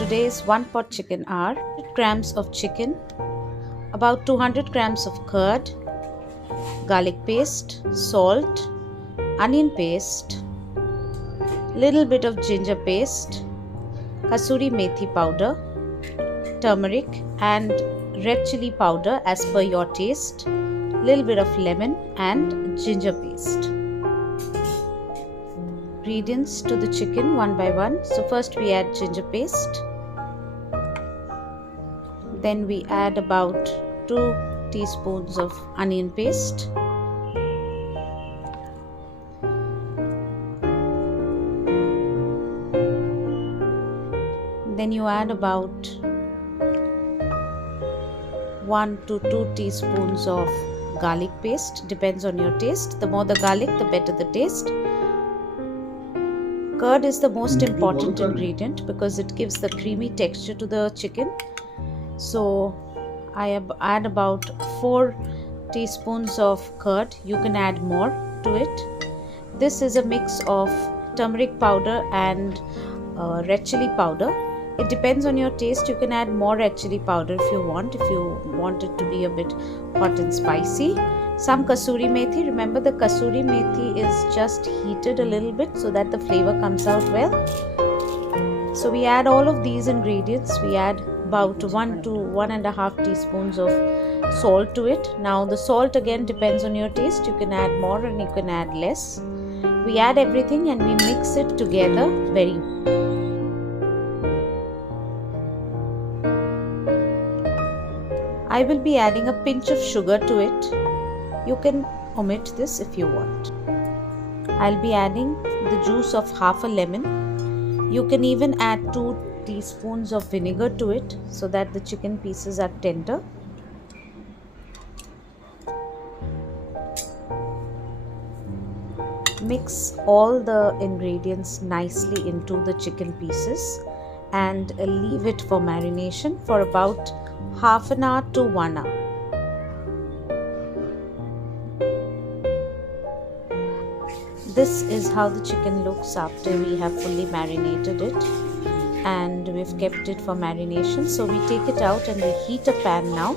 today's one pot chicken are 100 grams of chicken, about 200 grams of curd, garlic paste, salt, onion paste, little bit of ginger paste, kasuri methi powder, turmeric and red chili powder as per your taste, little bit of lemon and ginger paste. Ingredients to the chicken one by one. So first we add ginger paste, then we add about 2 teaspoons of onion paste, then you add about 1 to 2 teaspoons of garlic paste, depends on your taste. The more the garlic, the better the taste. Curd is the most important ingredient because it gives the creamy texture to the chicken. So I add about 4 teaspoons of curd. You can add more to it. This is a mix of turmeric powder and red chili powder. It depends on your taste. You can add more red chili powder if you want it to be a bit hot and spicy. Some kasuri methi. Remember, the kasuri methi is just heated a little bit so that the flavor comes out well. So we add all of these ingredients. We add about 1 to 1.5 teaspoons of salt to it. Now the salt again depends on your taste. You can add more and you can add less. We add everything and we mix it together very well. I will be adding a pinch of sugar to it. You can omit this if you want. I'll be adding the juice of half a lemon. You can even add 2 teaspoons of vinegar to it so that the chicken pieces are tender. Mix all the ingredients nicely into the chicken pieces and leave it for marination for about half an hour to 1 hour. This is how the chicken looks after we have fully marinated it, and we've kept it for marination. So we take it out and we heat a pan now.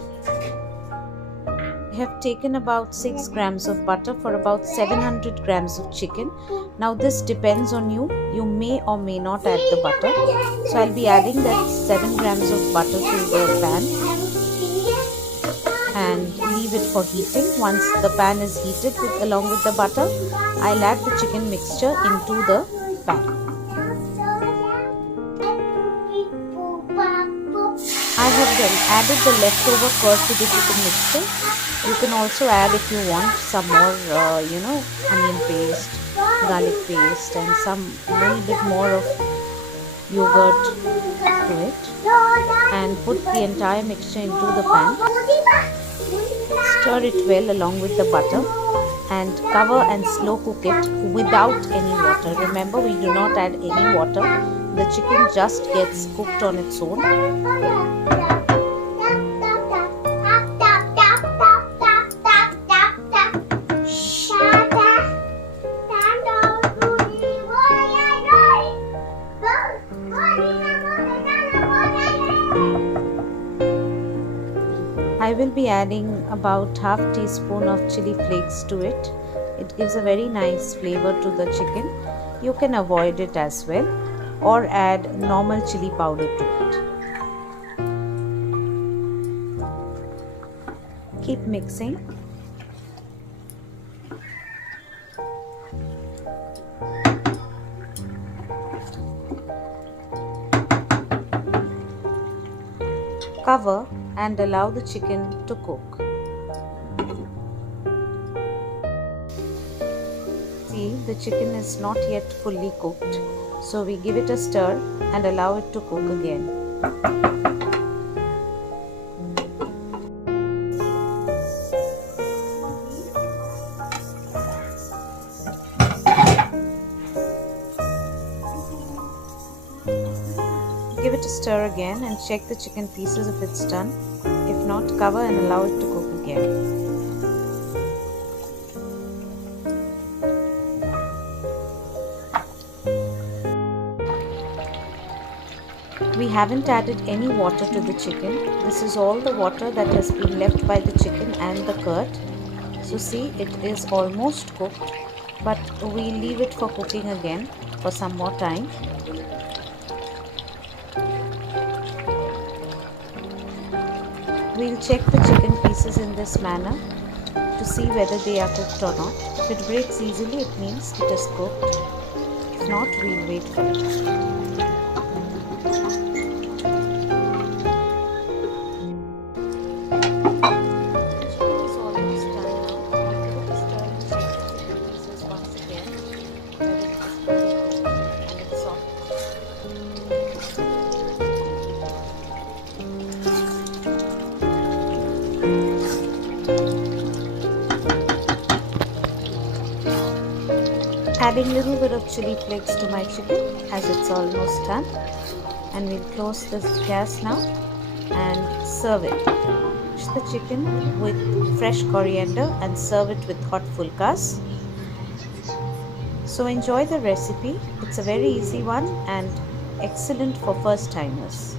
We have taken about 6 grams of butter for about 700 grams of chicken. Now this depends on you. You may or may not add the butter. So I'll be adding that 7 grams of butter to the pan and leave it for heating. Once the pan is heated along with the butter, I'll add the chicken mixture into the pan. I have then added the leftover curd to the chicken mixture. You can also add, if you want, some more onion paste, garlic paste and some little bit more of yogurt to it, and put the entire mixture into the pan. Stir it well along with the butter and cover and slow cook it without any water. Remember, we do not add any water. The chicken just gets cooked on its own. I will be adding about half teaspoon of chili flakes to it. It gives a very nice flavor to the chicken. You can avoid it as well or add normal chili powder to it. Keep mixing. Cover and allow the chicken to cook. See, the chicken is not yet fully cooked, so we give it a stir and allow it to cook again. Give it a stir again and check the chicken pieces if it's done. If not, cover and allow it to cook again. We haven't added any water to the chicken. This is all the water that has been left by the chicken and the curd. So see, it is almost cooked, but we'll leave it for cooking again for some more time. We'll check the chicken pieces in this manner to see whether they are cooked or not. If it breaks easily, it means it is cooked. If not, we'll wait for it. Adding a little bit of chili flakes to my chicken as it's almost done, and we'll close this gas now and serve it. Finish the chicken with fresh coriander and serve it with hot fulkas. So enjoy the recipe. It's a very easy one and excellent for first timers.